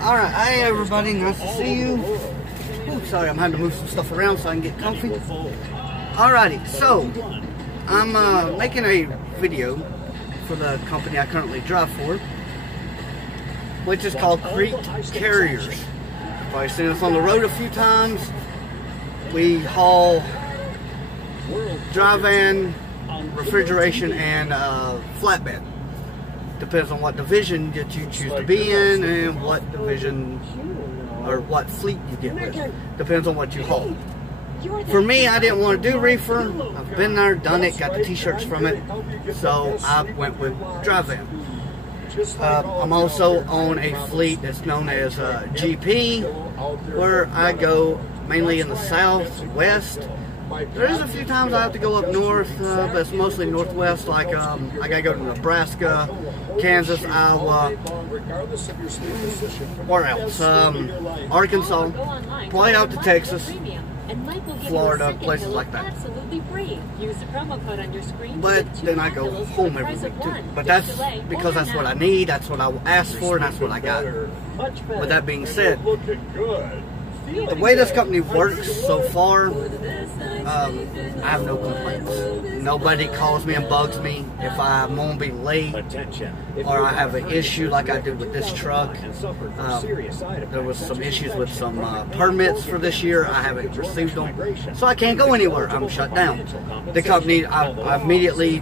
Alright, hey everybody, nice to see you. Ooh, sorry, I'm having to move some stuff around so I can get comfy. Alrighty, so I'm making a video for the company I currently drive for, which is called Crete Carriers. You've probably seen us on the road a few times. We haul dry van, refrigeration, and flatbed. Depends on what division that you choose to be in and what division or what fleet you get with. Depends on what you haul. For me, I didn't want to do reefer. I've been there, done it, got the t-shirts from it, so I went with dry van. I'm also on a fleet that's known as GP, where I go mainly in the south, west. There's a few times I have to go up north, but it's mostly northwest, like I gotta go to Nebraska, Kansas, Iowa, where else? Arkansas, probably out to Texas, Florida, places like that. But then I go home every week too. But that's because that's what I need, that's what I asked for, and that's what I got. With that being said, the way this company works so far, I have no complaints. Nobody calls me and bugs me if I'm going to be late or I have an issue like I did with this truck. There was some issues with some permits for this year. I haven't received them, so I can't go anywhere. I'm shut down. The company, I immediately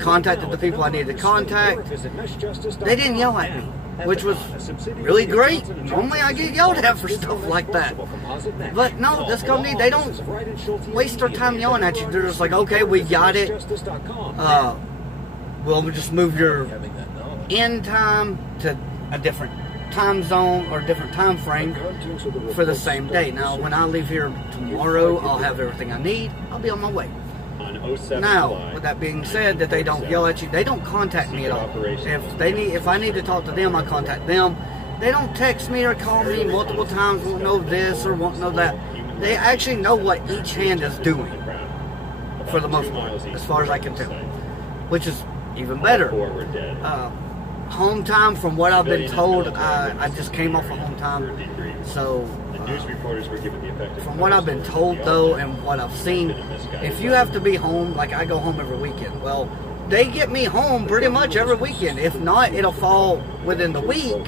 contacted the people I needed to contact. They didn't yell at me, which was really great. Normally I get yelled at for stuff like that. But no, this company, they don't waste their time yelling at you. They're just like, okay, we got it. We'll just move your end time to a different time zone or a different time frame for the same day. Now, when I leave here tomorrow, I'll have everything I need. I'll be on my way. Now, with that being said, that they don't yell at you, they don't contact me at all. If I need to talk to them, I contact them. They don't text me or call me multiple times, won't know this or won't know that. They actually know what each hand is doing, for the most part, as far as I can tell, which is even better. Home time, from what I've been told, I just came off of home time, so from what I've been told though and what I've seen, if you have to be home, like I go home every weekend, well, they get me home pretty much every weekend. If not, it'll fall within the week,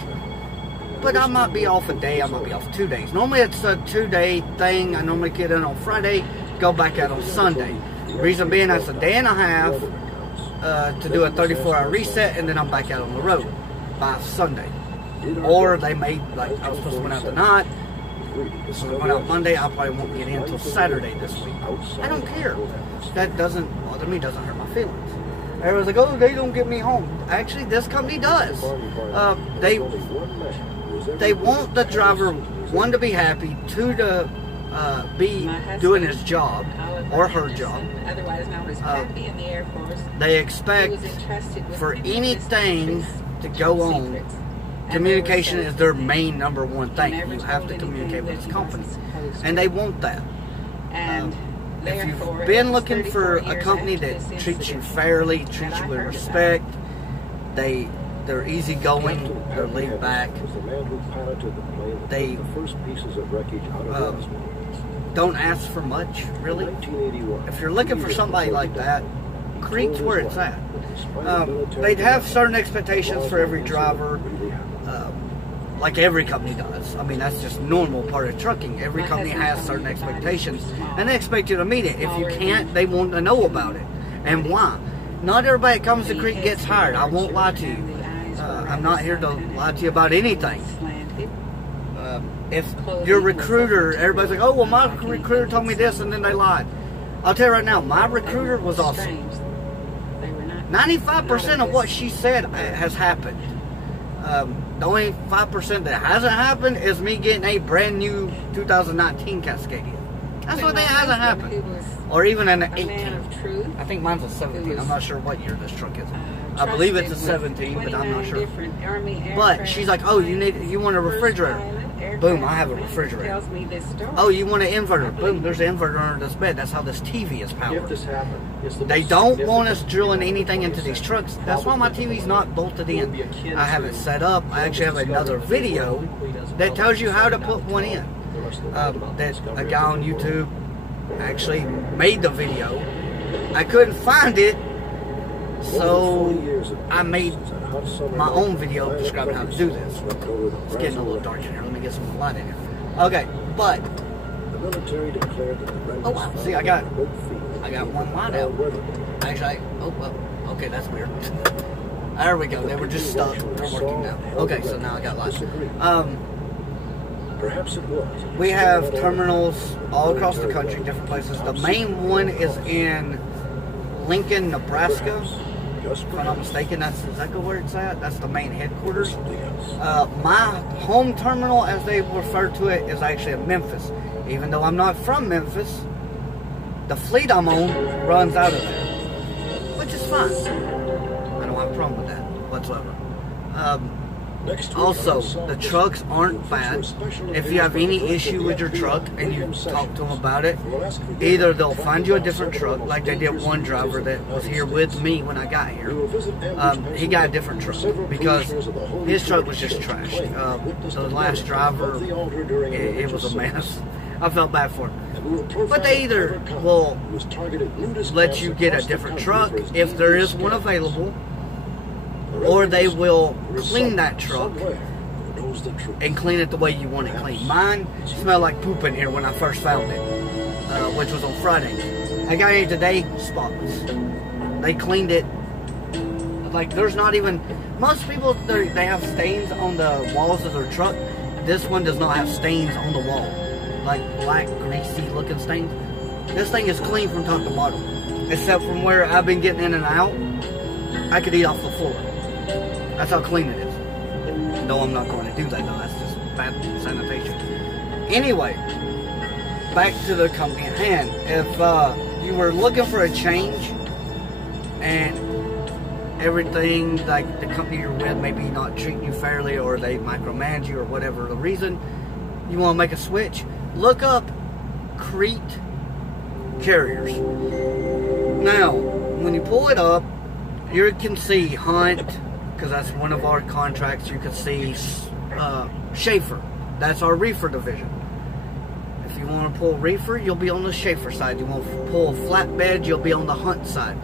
but I might be off a day, I might be off 2 days. Normally it's a 2-day thing. I normally get in on Friday, go back out on Sunday. Reason being, that's a day and a half to do a 34-hour reset, and then I'm back out on the road by Sunday. Or they may, like I was supposed to went out tonight, so I went out Monday, I probably won't get in until Saturday this week. I don't care. That doesn't bother me, doesn't hurt my feelings. Everyone's like, oh, they don't get me home. Actually, this company does. They want the driver, one, to be happy, two, to be doing his job or her job. They expect for anything to go on, communication is their main #1 thing. You have to communicate with this company, and they want that. If you've been looking for a company that treats you fairly, treats you with respect, they're easigoing, they're laid back, they don't ask for much, really. If you're looking for somebody like that, Crete's where it's at. They'd have certain expectations for every driver, like every company does. I mean, that's just normal part of trucking. Every company has certain expectations, and they expect you to meet it. If you can't, they want to know about it, and why. Not everybody that comes to Crete gets hired. I won't lie to you. I'm not here to lie to you about anything. If your recruiter, everybody's like, oh, well, my recruiter told me this, and then they lied. I'll tell you right now, my recruiter was awesome. 95% of what she said has happened. The only 5% that hasn't happened is me getting a brand new 2019 Cascadia. That's what hasn't happened. Or even an 18. I think mine's a 17. I'm not sure what year this truck is. I believe it's a 17, but I'm not sure. But she's like, oh, you want a refrigerator. Boom, I have a refrigerator. Oh, you want an inverter? Boom, there's an inverter under this bed. That's how this TV is powered. They don't want us drilling anything into these trucks. That's why my TV's not bolted in. I have it set up. I actually have another video that tells you how to put one in. That a guy on YouTube actually made the video. I couldn't find it, so I made my own video describing how to do this. It's getting a little dark in here. Let me get some light in here. Okay, but oh wow, see, I got one light out. Actually, oh well, okay, that's weird. There we go. They were just stuck. They're working now. Okay, so now I got lights. Perhaps it was. We have terminals all across the country, different places. The main one is in Lincoln, Nebraska. If I'm not mistaken, that's exactly where it's at. That's the main headquarters. My home terminal, as they refer to it, is actually in Memphis. Even though I'm not from Memphis, the fleet I'm on runs out of there, which is fine. I don't have a problem with that whatsoever. Also, the trucks aren't bad. If you have any issue with your truck and you talk to them about it, either they'll find you a different truck, like they did one driver that was here with me when I got here. He got a different truck because his truck was just trashed. The last driver, it was a mess. I felt bad for him. But they either will let you get a different truck if there is one available, or they will clean that truck and clean it the way you want it clean. Mine smelled like poop in here when I first found it, which was on Friday. I got here today, spotless. They cleaned it. Like, there's not even... Most people, they have stains on the walls of their truck. This one does not have stains on the wall. Like black, greasy looking stains. This thing is clean from top to bottom. Except from where I've been getting in and out, I could eat off the floor. That's how clean it is. No, I'm not going to do that though. That's just bad sanitation. Anyway, back to the company at hand. If you were looking for a change and everything, like the company you're with maybe not treating you fairly, or they micromanage you, or whatever the reason, you want to make a switch, look up Crete carriers. Now, when you pull it up, you can see Hunt, because that's one of our contracts. You can see Schaefer. That's our reefer division. If you want to pull reefer, you'll be on the Schaefer side. You want to pull flatbed, you'll be on the Hunt side.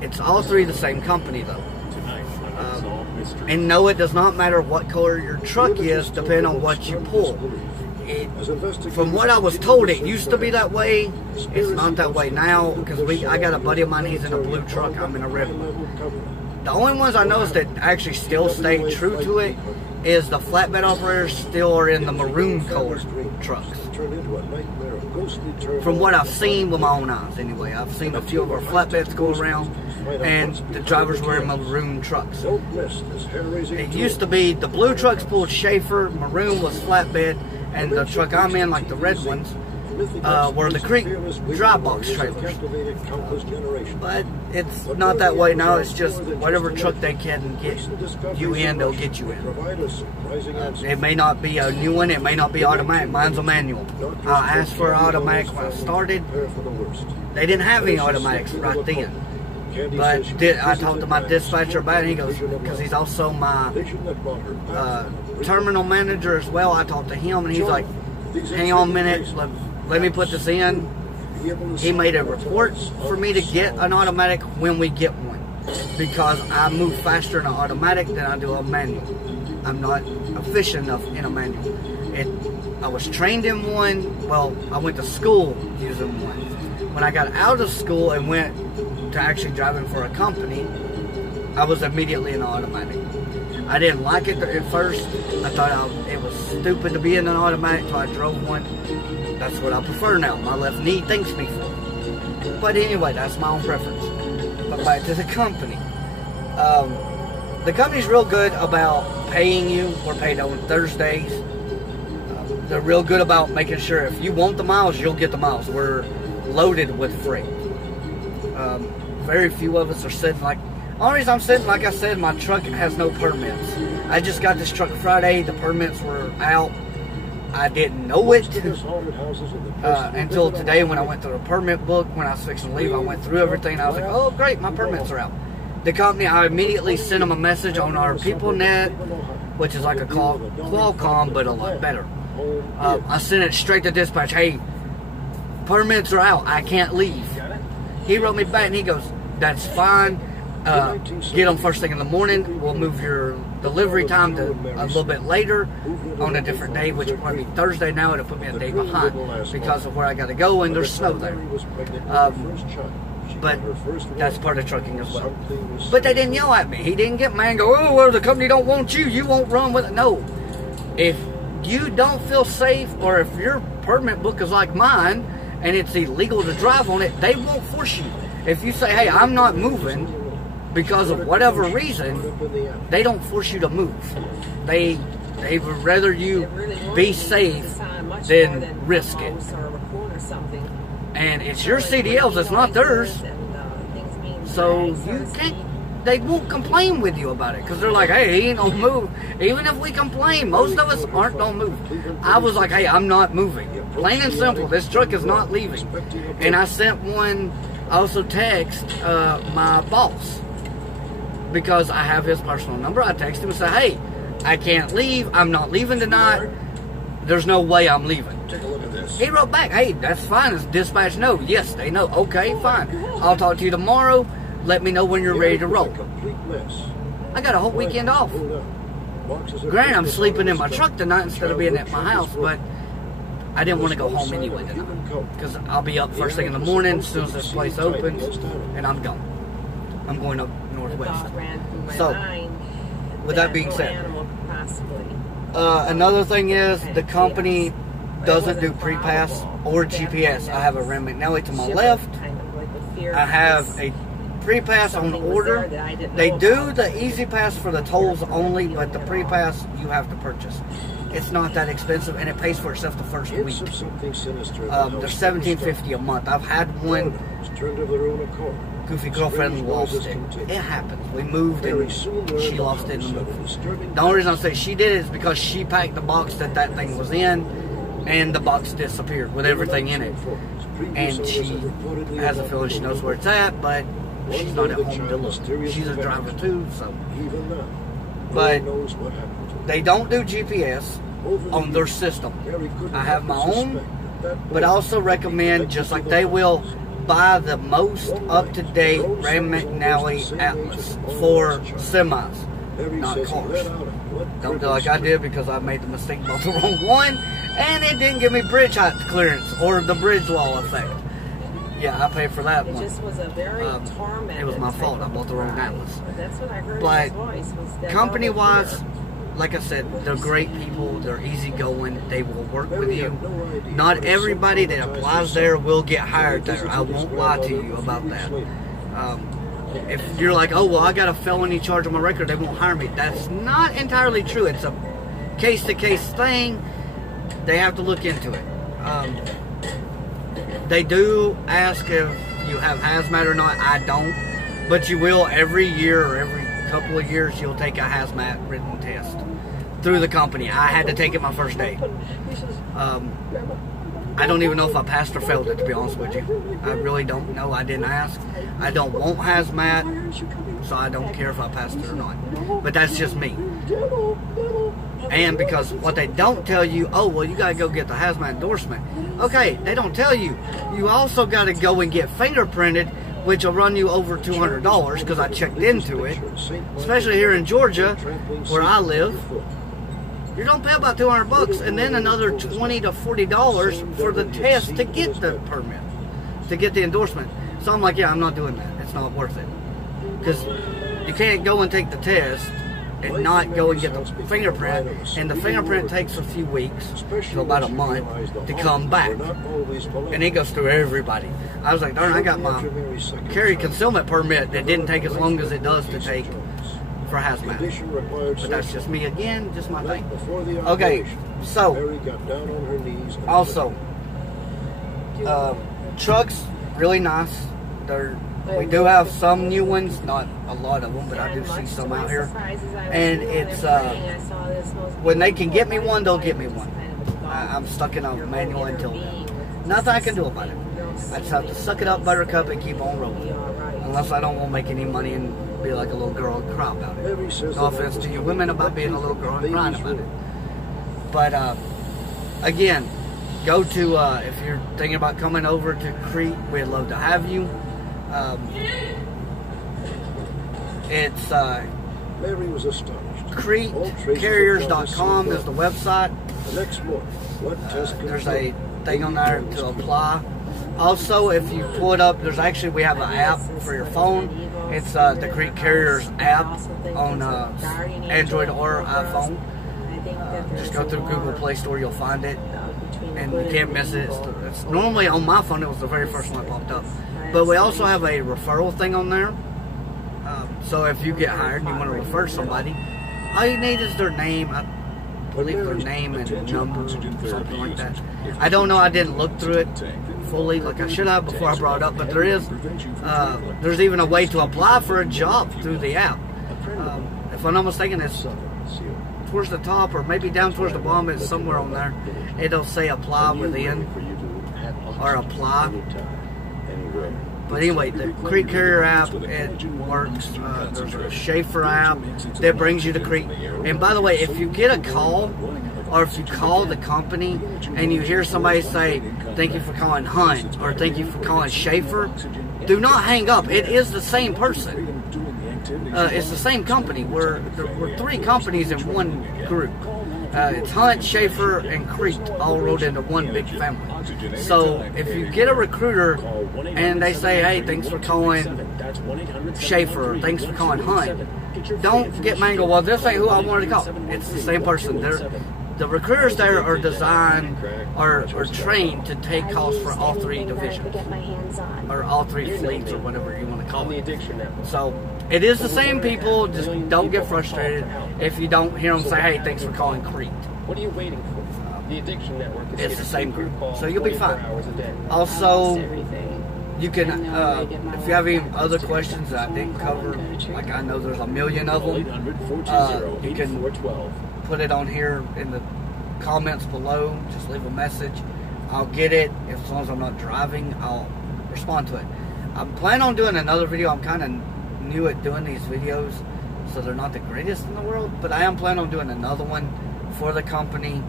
It's all three the same company, though. And no, it does not matter what color your truck is, depending on what you pull. From what I was told, it used to be that way. It's not that way now, because I got a buddy of mine, he's in a blue truck, I'm in a red one. The only ones I noticed that actually still stay true to it is the flatbed operators still are in the maroon colored trucks. From what I've seen with my own eyes, anyway. I've seen a few of our flatbeds go around, and the drivers were in maroon trucks. It used to be the blue trucks pulled Schaefer, maroon was flatbed, and the truck I'm in, like the red ones, were the Crete dry box trailers. But it's not that way now. It's just whatever truck they can get you in, they'll get you in. It may not be a new one. It may not be automatic. Mine's a manual. I asked for an automatic when I started. They didn't have any automatics right then. But I talked to my dispatcher about it, and he goes, because he's also my terminal manager as well. I talked to him, and he's like, hang on a minute, let me put this in. He made a report for me to get an automatic when we get one, because I move faster in an automatic than I do a manual. I'm not efficient enough in a manual. I was trained in one. Well, I went to school using one. When I got out of school and went to actually driving for a company, I was immediately in an automatic. I didn't like it at first. I thought it was stupid to be in an automatic, so I drove one. That's what I prefer now. My left knee thanks me for it. But anyway, that's my own preference. But back to the company. The company's real good about paying you. We're paid on Thursdays. They're real good about making sure if you want the miles, you'll get the miles. We're loaded with freight. Very few of us are sitting like... Only reason I'm sitting, like I said, my truck has no permits. I just got this truck Friday. The permits were out. I didn't know it until today when I went through the permit book. When I was fixing to leave, I went through everything. And I was like, oh, great, my permits are out. The company, I immediately sent them a message on our PeopleNet, which is like a Qualcomm, but a lot better. I sent it straight to dispatch. Hey, permits are out. I can't leave. He wrote me back and he goes, that's fine. Get them first thing in the morning. We'll move your delivery time to a little bit later on a different day, which will probably be Thursday now. It'll put me a day behind because of where I got to go and there's snow there. But that's part of trucking as well. But they didn't yell at me. He didn't get mad and go, oh, well, the company don't want you. You won't run with it. No. If you don't feel safe or if your permit book is like mine and it's illegal to drive on it, they won't force you. If you say, hey, I'm not moving because of whatever reason, they don't force you to move. They would rather you be safe than risk it. And it's your CDLs, it's not theirs. So you can't, they won't complain with you about it because they're like, hey, he ain't gonna move. Even if we complain, most of us aren't gonna move. I was like, hey, I'm not moving. Plain and simple, this truck is not leaving. And I sent one, I also text my boss because I have his personal number. I text him and say, hey, I can't leave. I'm not leaving tonight. There's no way I'm leaving. He wrote back, hey, that's fine. It's dispatch no. Yes, they know. Okay, fine. I'll talk to you tomorrow. Let me know when you're ready to roll. I got a whole weekend off. Granted, I'm sleeping in my truck tonight instead of being at my house, but I didn't want to go home anyway tonight because I'll be up first thing in the morning as soon as this place opens, and I'm gone. I'm going up northwest. So, with that being said, another thing is the company doesn't do pre-pass or GPS. I have a Rand McNally to my left. I have a pre-pass on order. They do the easy pass for the tolls only, but the pre-pass you have to purchase. It's not that expensive, and it pays for itself the first week. They're $17.50 a month. I've had one. Goofy girlfriend lost it. It happens. We moved and she lost it in the move. The only reason I say she did it is because she packed the box that thing was in, and the box disappeared with everything in it. And she has a feeling she knows where it's at, but she's not at home to look. She's a driver too, so. But they don't do GPS on their system. I have my own, but I also recommend, just like they will, buy the most up-to-date Rand McNally Atlas for semis, not cars. Don't do like I did because I made the mistake about the wrong one, and it didn't give me bridge height clearance or the bridge wall effect. Yeah, I paid for that one. It was my fault. I bought the wrong Atlas. But company-wise, like I said, they're great people. They're easygoing. They will work with you. Not everybody that applies there will get hired there. I won't lie to you about that. If you're like, oh, well, I got a felony charge on my record, they won't hire me. That's not entirely true. It's a case-to-case thing. They have to look into it. They do ask if you have hazmat or not. I don't. But you will every year or every couple of years, you'll take a hazmat written test through the company. I had to take it my first day. I don't even know if I passed or failed it, to be honest with you. I really don't know. I didn't ask. I don't want hazmat, so I don't care if I passed it or not. But that's just me. And because what they don't tell you, oh, well, you got to go get the hazmat endorsement. Okay, they don't tell you. You also got to go and get fingerprinted, which will run you over $200 because I checked into it. Especially here in Georgia, where I live. You're going to pay about $200 and then another $20 to $40 for the test to get the permit, to get the endorsement. So I'm like, yeah, I'm not doing that. It's not worth it. Because you can't go and take the test and not go and get the fingerprint, and the fingerprint takes a few weeks, so about a month, to come back. And it goes through everybody. I was like, darn, I got my carry concealment permit that didn't take as long as it does to take for hazmat. But that's just me again, just my thing. Okay, so, also, trucks, really nice. We do have some new ones, not a lot of them, but I do see some out here. And it's, when they can get me one, they'll get me one. I'm stuck in a manual until then. Nothing I can do about it. I just have to suck it up, buttercup, and keep on rolling. Unless I don't want to make any money and be like a little girl and cry about it. No offense to you women about being a little girl and crying about it. But again, go to, if you're thinking about coming over to Crete, we'd love to have you. It's CreteCarriers.com is the website. There's a thing on there to apply. Also, if you pull it up, we have an app for your phone. It's the Crete Carriers app on Android or iPhone. Just go through Google Play Store, you'll find it, and you can't miss it. It's normally on my phone, it was the very first one that popped up. But we also have a referral thing on there. So if you get hired and you want to refer somebody, all you need is their name. I believe their name and number, something like that. I don't know, I didn't look through it fully like I should have before I brought it up, but there's even a way to apply for a job through the app. If I'm not mistaken, it's towards the top or maybe down towards the bottom, it's somewhere on there. It'll say apply within or apply. But anyway, the Crete Carrier app, it works. There's a Schaefer app that brings you to Crete. And by the way, if you get a call, or if you call the company and you hear somebody say, thank you for calling Hunt, or thank you for calling Schaefer, do not hang up. It is the same person. It's the same company. We're three companies in one group. It's Hunt, Schaefer, and Crete all rolled into one big family. So if you get a recruiter and they say, hey, thanks for calling Schaefer, thanks for calling Hunt, don't get mangled. Well, this ain't who I wanted to call. It's the same person. The recruiters there are designed or trained to take calls for all three divisions or all three fleets or whatever you want to call it. So it is the same people. Just don't get frustrated if you don't hear them say, hey, thanks for calling Crete. What are you waiting for? The Addiction Network. It's the same group, so you'll be fine. Also, you can, if you have any other questions that I didn't cover, like I know there's a million of them, you can put it on here in the comments below. Just leave a message. I'll get it. As long as I'm not driving, I'll respond to it. I'm planning on doing another video. I'm kind of new at doing these videos, so they're not the greatest in the world, but I am planning on doing another one for the company.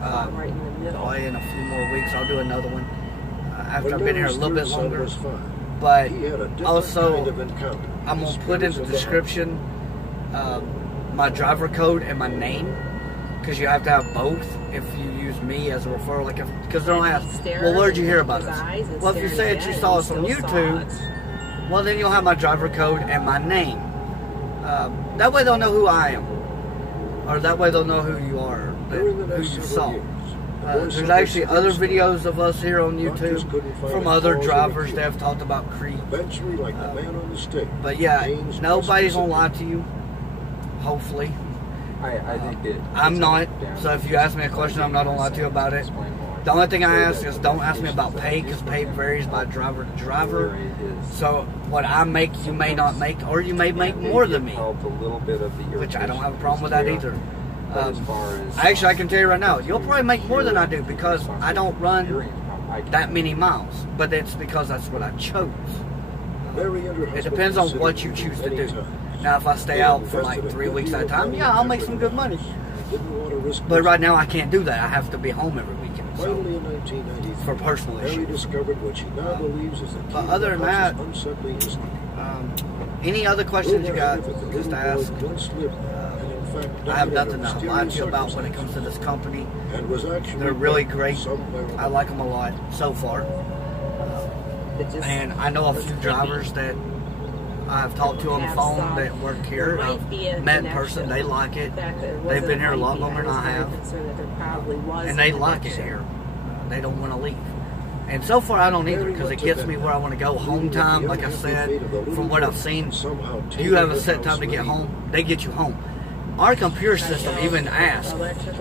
Probably in a few more weeks I'll do another one after I've been here a little bit longer. But also I'm going to put in the description my driver code and my name, because you have to have both if you use me as a referral. Like, because they'll ask, well, where did you hear about us? Well, if you say that you saw us on YouTube, well, then you'll have my driver code and my name. That way they'll know who I am, or that way they'll know who you are, who you saw. There's actually other videos of us here on YouTube from other drivers that have talked about Crete. But yeah, nobody's gonna lie to you. Hopefully, I'm not. So if you ask me a question, I'm not gonna lie to you about it. The only thing I ask is don't ask me about pay, because pay varies by driver to driver. So what I make, you may not make, or you may make more than me, which I don't have a problem with that either. Actually, I can tell you right now, you'll probably make more than I do, because I don't run that many miles, but it's because that's what I chose. It depends on what you choose to do. Now, if I stay out for like 3 weeks at a time, yeah, I'll make some good money. But right now, I can't do that. I have to be home every weekend, so, for personal issues. But other than that, any other questions you got, just ask. I have nothing to lie to you about when it comes to this company. They're really great. I like them a lot so far. And I know a few drivers that I've talked to on the phone that work here. I've met in person. They like it. They've been here a lot longer than I have. And they like it here. They don't want to leave. And so far, I don't either, because it gets me where I want to go. Home time, like I said, from what I've seen, you have a set time to get home. They get you home. Our computer system even asks,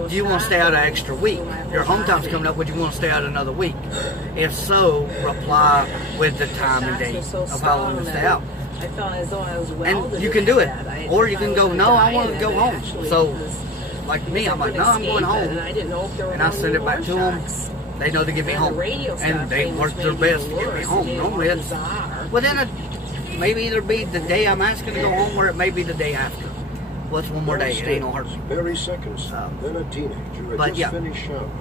do you want to stay out an extra week? Your home time's coming up, would you want to stay out another week? If so, reply with the time and date of how long to stay out. And you can do it. Or you can go, no, I want to go home. So like me, I'm like, no, I'm going home. And I send it back to them. They know to get me home. And they work their best to get me home. Normally it's within maybe either be the day I'm asking to go home or it may be the day after. Well, it's one more day. It ain't no hurt. Barely seconds. Then a teenager had just finished showering.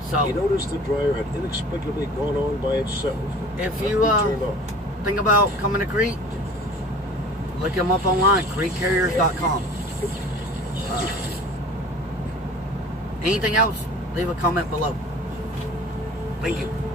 So he noticed the dryer had inexplicably gone on by itself. If you think about coming to Crete, look them up online, CreteCarriers.com. Anything else, leave a comment below. Thank you.